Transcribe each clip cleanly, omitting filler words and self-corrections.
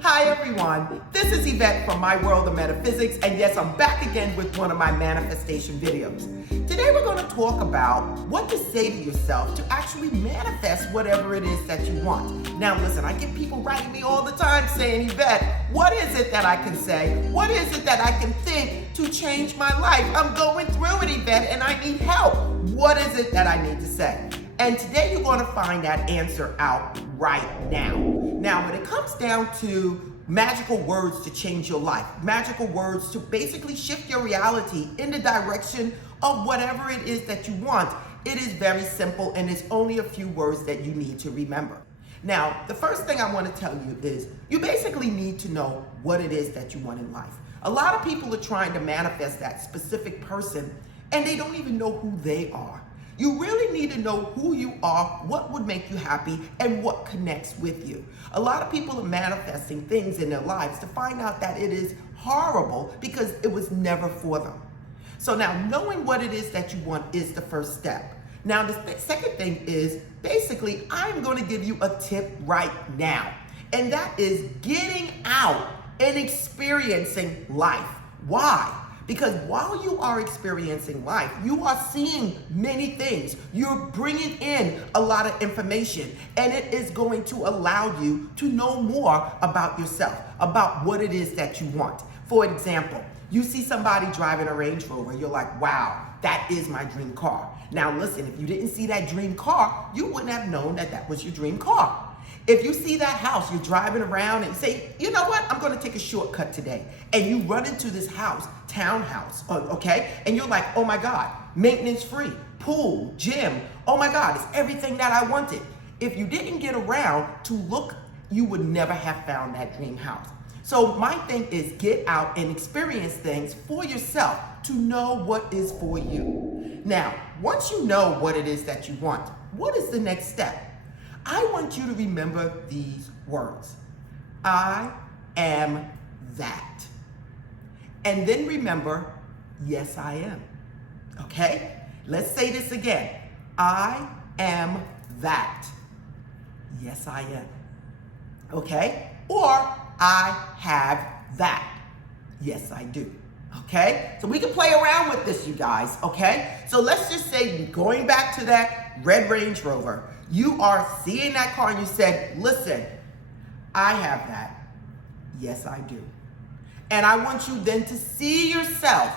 Hi everyone, this is Yvette from My World of Metaphysics, and yes, I'm back again with one of my manifestation videos. Today we're going to talk about what to say to yourself to actually manifest whatever it is that you want. Now listen, I get people writing me all the time saying, Yvette, what is it that I can say? What is it that I can think to change my life? I'm going through it, Yvette, and I need help. What is it that I need to say? And today you're going to find that answer out right now. Now, when it comes down to magical words to change your life, magical words to basically shift your reality in the direction of whatever it is that you want, it is very simple and it's only a few words that you need to remember. Now, the first thing I want to tell you is you basically need to know what it is that you want in life. A lot of people are trying to manifest that specific person and they don't even know who they are. You really need to know who you are, what would make you happy, and what connects with you. A lot of people are manifesting things in their lives to find out that it is horrible because it was never for them. So now knowing what it is that you want is the first step. Now the second thing is basically I'm going to give you a tip right now, and that is getting out and experiencing life. Why? Because while you are experiencing life, you are seeing many things. You're bringing in a lot of information, and it is going to allow you to know more about yourself, about what it is that you want. For example, you see somebody driving a Range Rover, you're like, wow, that is my dream car. Now listen, if you didn't see that dream car, you wouldn't have known that that was your dream car. If you see that house, you're driving around and you say, you know what, I'm gonna take a shortcut today. And you run into this house, townhouse, okay? And you're like, oh my God, maintenance free, pool, gym. Oh my God, it's everything that I wanted. If you didn't get around to look, you would never have found that dream house. So my thing is get out and experience things for yourself to know what is for you. Now, once you know what it is that you want, what is the next step? I want you to remember these words. I am that. And then remember, yes, I am. Okay? Let's say this again. I am that. Yes, I am. Okay? Or I have that. Yes, I do. Okay? So we can play around with this, you guys. Okay? So let's just say, going back to that red Range Rover, you are seeing that car and you said, listen, I have that. Yes, I do. And I want you then to see yourself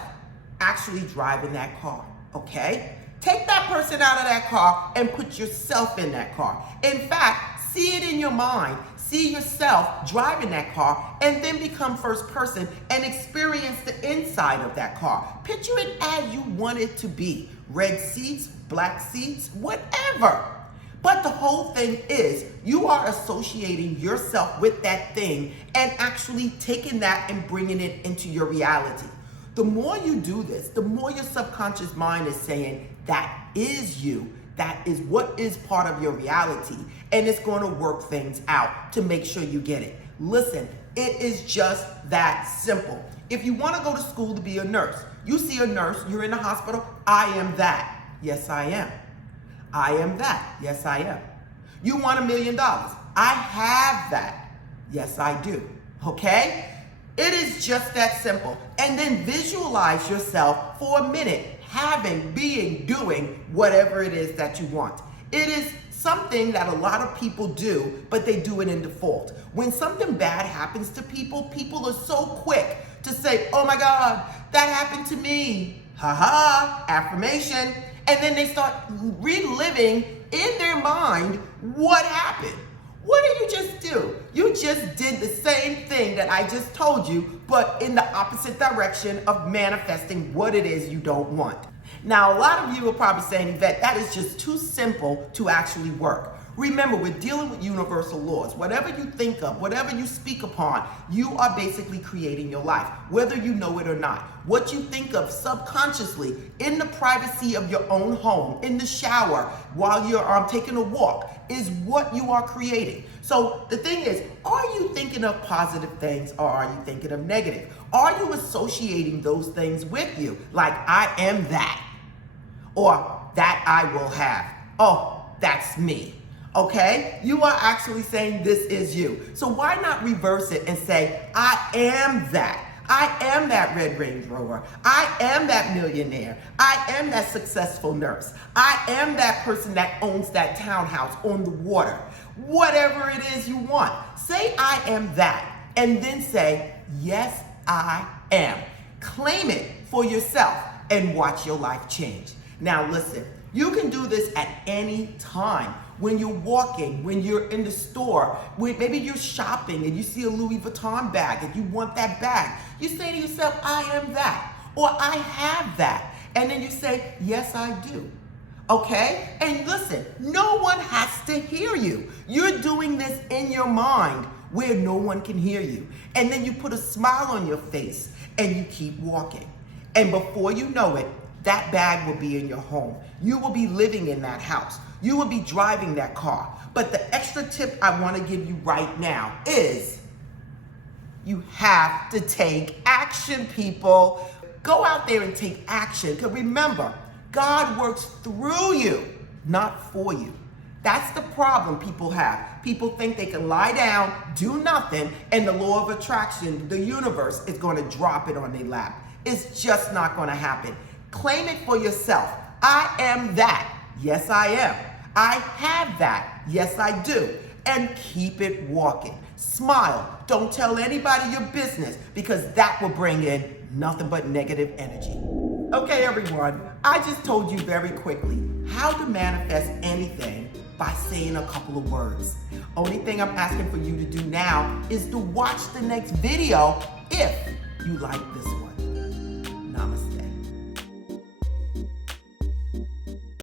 actually driving that car, okay? Take that person out of that car and put yourself in that car. In fact, see it in your mind. See yourself driving that car and then become first person and experience the inside of that car. Picture it as you want it to be. Red seats, black seats, whatever. But the whole thing is you are associating yourself with that thing and actually taking that and bringing it into your reality. The more you do this, the more your subconscious mind is saying that is you. That is what is part of your reality, and it's going to work things out to make sure you get it. Listen, it is just that simple. If you want to go to school to be a nurse, you see a nurse, you're in the hospital, I am that. Yes, I am. I am that. Yes, I am. You want $1 million. I have that. Yes, I do. Okay? It is just that simple. And then visualize yourself for a minute, having, being, doing whatever it is that you want. It is something that a lot of people do, but they do it in default. When something bad happens to people, people are so quick to say, oh my God, that happened to me. Ha ha, affirmation. And then they start reliving in their mind what happened. What did you just do? You just did the same thing that I just told you, but in the opposite direction of manifesting what it is you don't want. Now, a lot of you are probably saying that that is just too simple to actually work. Remember, we're dealing with universal laws. Whatever you think of, whatever you speak upon, you are basically creating your life, whether you know it or not. What you think of subconsciously in the privacy of your own home, in the shower, while you're taking a walk, is what you are creating. So the thing is, are you thinking of positive things or are you thinking of negative? Are you associating those things with you? Like, I am that, or that I will have. Oh, that's me. okay? You are actually saying this is you. So why not reverse it and say, I am that. I am that red Range Rover. I am that millionaire. I am that successful nurse. I am that person that owns that townhouse on the water. Whatever it is you want. Say I am that, and then say, yes, I am. Claim it for yourself and watch your life change. Now listen, you can do this at any time. When you're walking, when you're in the store, when maybe you're shopping and you see a Louis Vuitton bag and you want that bag, you say to yourself, I am that, or I have that. And then you say, yes, I do. Okay? And listen, no one has to hear you. You're doing this in your mind where no one can hear you. And then you put a smile on your face and you keep walking. And before you know it, that bag will be in your home. You will be living in that house. You will be driving that car. But the extra tip I want to give you right now is you have to take action, people. Go out there and take action. Because remember, God works through you, not for you. That's the problem people have. People think they can lie down, do nothing, and the law of attraction, the universe, is going to drop it on their lap. It's just not going to happen. Claim it for yourself. I am that. Yes, I am. I have that. Yes, I do. And keep it walking. Smile. Don't tell anybody your business, because that will bring in nothing but negative energy. Okay, everyone, I just told you very quickly how to manifest anything by saying a couple of words. Only thing I'm asking for you to do now is to watch the next video if you like this one.